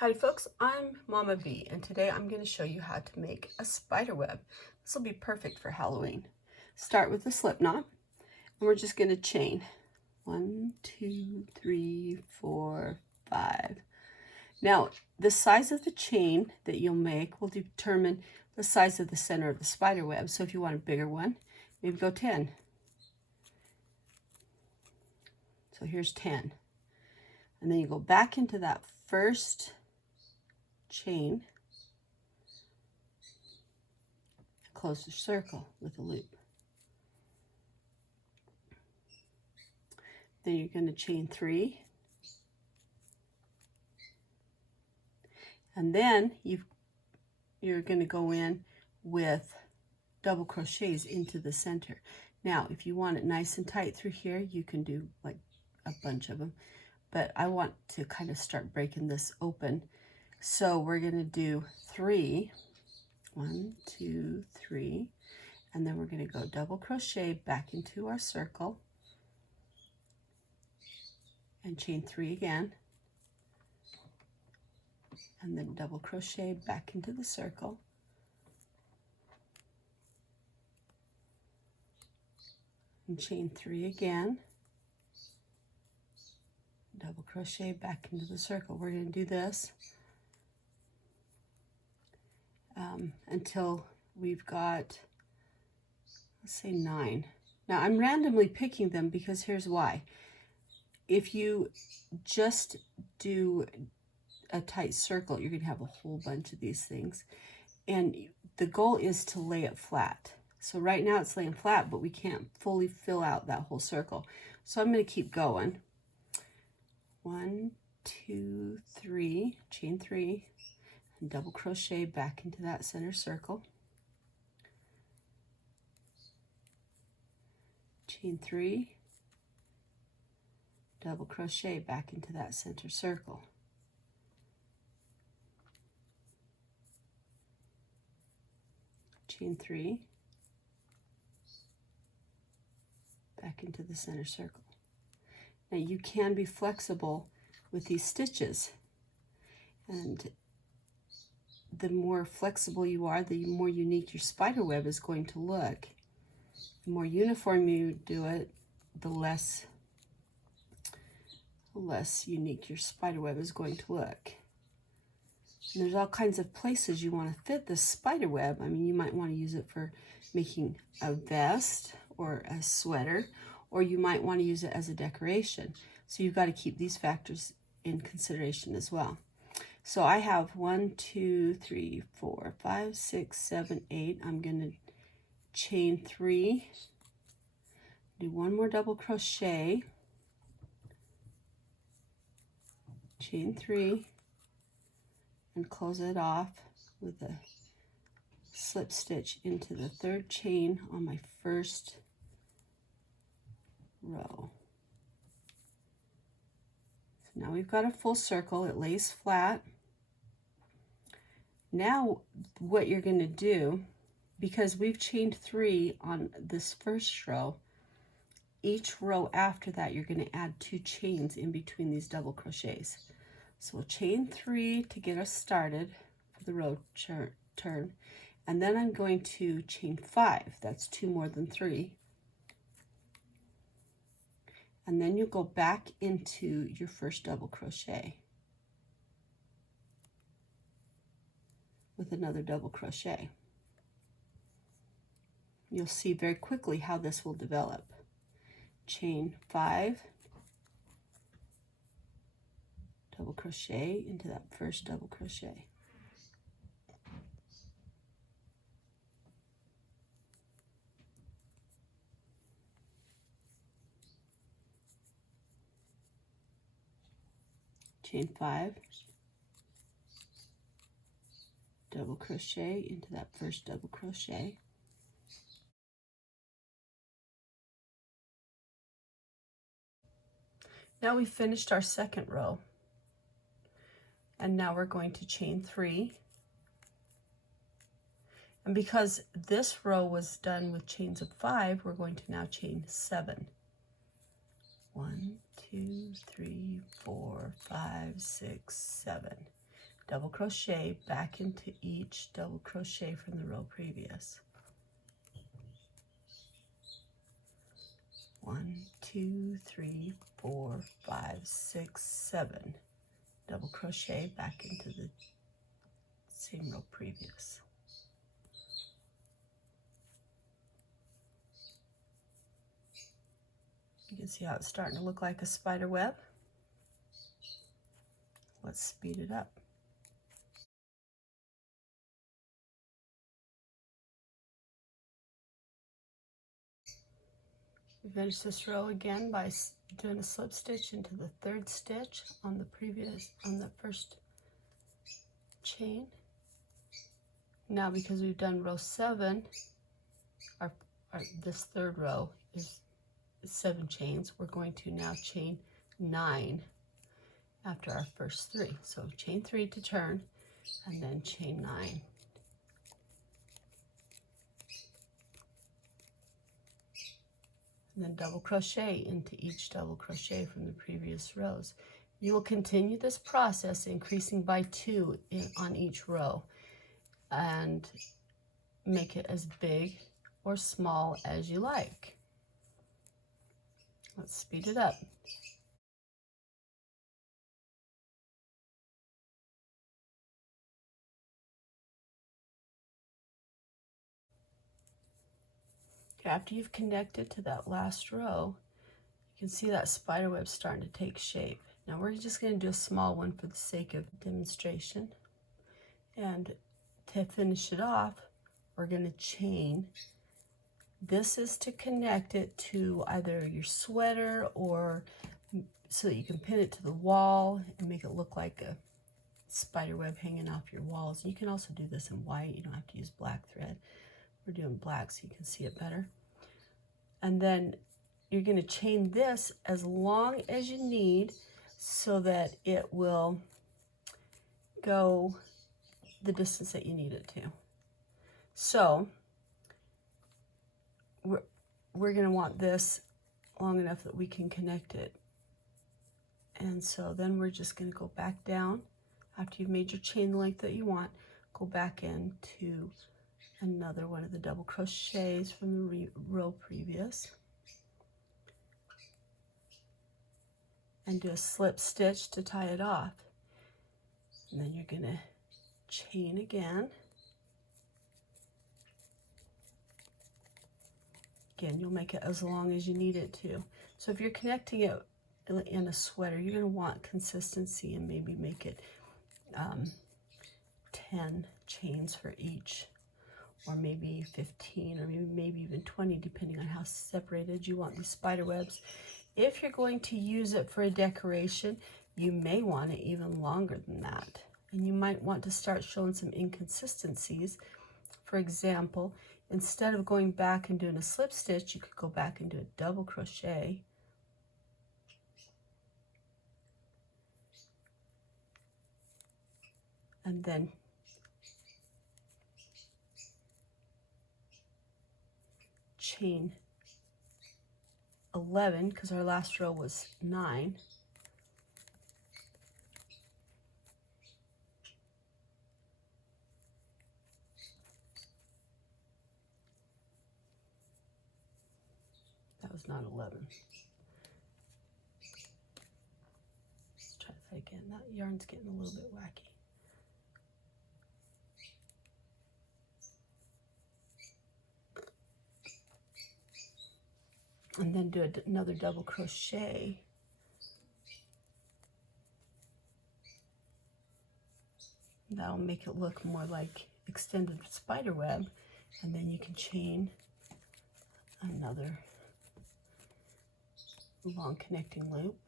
Howdy folks, I'm Mama B, and today I'm going to show you how to make a spider web. This will be perfect for Halloween. Start with the slip knot, and we're just going to chain 1, 2, 3, 4, 5. Now, the size of the chain that you'll make will determine the size of the center of the spider web. So if you want a bigger one, maybe go 10. So here's 10. And then you go back into that first chain, close the circle with a loop. Then you're going to chain 3, and then you're going to go in with double crochets into the center. Now if you want it nice and tight through here, you can do like a bunch of them, but I want to kind of start breaking this open. So we're going to do 3, 1, 2, 3, and then we're going to go double crochet back into our circle and chain 3 again, and then double crochet back into the circle, and chain 3 again, double crochet back into the circle. We're going to do this until we've got, let's say 9. Now I'm randomly picking them because here's why. If you just do a tight circle, you're going to have a whole bunch of these things, and the goal is to lay it flat. So right now it's laying flat, but we can't fully fill out that whole circle. So I'm going to keep going. 1, 2, 3, chain 3, and double crochet back into that center circle, chain 3, double crochet back into that center circle, chain 3, back into the center circle. Now you can be flexible with these stitches, and the more flexible you are, the more unique your spider web is going to look. The more uniform you do it, the less unique your spider web is going to look. And there's all kinds of places you want to fit this spider web. I mean, you might want to use it for making a vest or a sweater, or you might want to use it as a decoration. So you've got to keep these factors in consideration as well. So I have 1, 2, 3, 4, 5, 6, 7, 8. I'm going to chain 3, do one more double crochet, chain 3, and close it off with a slip stitch into the 3rd chain on my first row. So now we've got a full circle. It lays flat. Now what you're going to do, because we've chained 3 on this first row, each row after that you're going to add 2 chains in between these double crochets. So we'll chain 3 to get us started for the row turn, and then I'm going to chain 5. That's 2 more than 3. And then you go back into your first double crochet with another double crochet. You'll see very quickly how this will develop. Chain 5, double crochet into that first double crochet. Chain 5, double crochet into that first double crochet. Now we've finished our second row, and now we're going to chain 3. And because this row was done with chains of 5, we're going to now chain 7. 1, 2, 3, 4, 5, 6, 7. double crochet back into each double crochet from the row previous. 1, 2, 3, 4, 5, 6, 7. Double crochet back into the same row previous. You can see how it's starting to look like a spider web. Let's speed it up. We finish this row again by doing a slip stitch into the third stitch on the first chain. Now, because we've done row 7, this third row is 7 chains. We're going to now chain 9 after our first 3. So chain 3 to turn, and then chain 9. And then double crochet into each double crochet from the previous rows. You will continue this process, increasing by 2 on each row, and make it as big or small as you like. Let's speed it up. After you've connected to that last row, you can see that spider web starting to take shape. Now we're just going to do a small one for the sake of demonstration. And to finish it off, we're going to chain. This is to connect it to either your sweater or so that you can pin it to the wall and make it look like a spider web hanging off your walls. You can also do this in white. You don't have to use black thread. We're doing black so you can see it better. And then you're going to chain this as long as you need so that it will go the distance that you need it to. So we're going to want this long enough that we can connect it. And so then we're just going to go back down after you've made your chain length that you want. Go back into another one of the double crochets from the row previous and do a slip stitch to tie it off. And then you're going to chain again. Again, you'll make it as long as you need it to. So if you're connecting it in a sweater, you're going to want consistency and maybe make it 10 chains for each, or maybe 15, or maybe even 20, depending on how separated you want these spider webs. If you're going to use it for a decoration, you may want it even longer than that. And you might want to start showing some inconsistencies. For example, instead of going back and doing a slip stitch, you could go back and do a double crochet. And then chain 11, because our last row was 9. That was not 11. Let's try that again. That yarn's getting a little bit wacky. And then do another double crochet. That'll make it look more like extended spider web. And then you can chain another long connecting loop.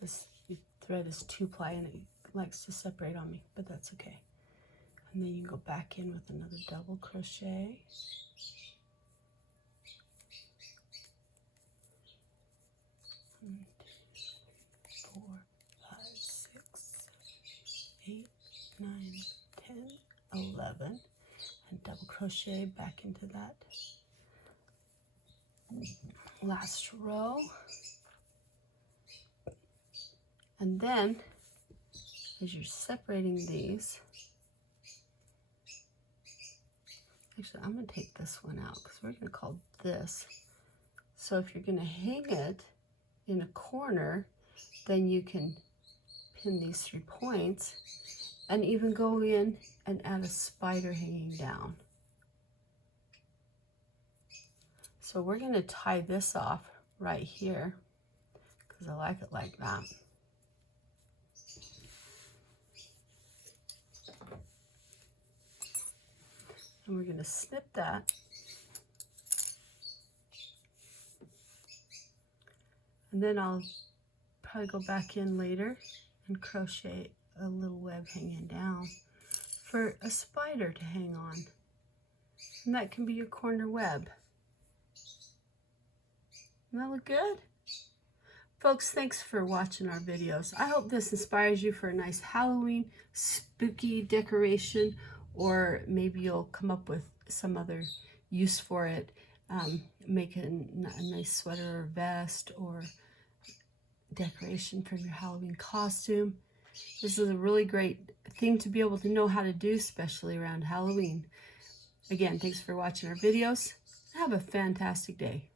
This thread is 2-ply and it likes to separate on me, but that's okay. And then you go back in with another double crochet. One, 2, 3, 4, 5, 6, 7, 8, 9, 10, 11. and double crochet back into that last row. And then as you're separating these, actually I'm going to take this one out because we're going to call this. So if you're going to hang it in a corner, then you can pin these 3 points and even go in and add a spider hanging down. So we're going to tie this off right here because I like it like that. And we're going to snip that. And then I'll probably go back in later and crochet a little web hanging down for a spider to hang on. And that can be your corner web. Doesn't that look good? Folks, thanks for watching our videos. I hope this inspires you for a nice Halloween spooky decoration, or maybe you'll come up with some other use for it. Make a nice sweater or vest or decoration for your Halloween costume. This is a really great thing to be able to know how to do, especially around Halloween. Again, thanks for watching our videos. Have a fantastic day.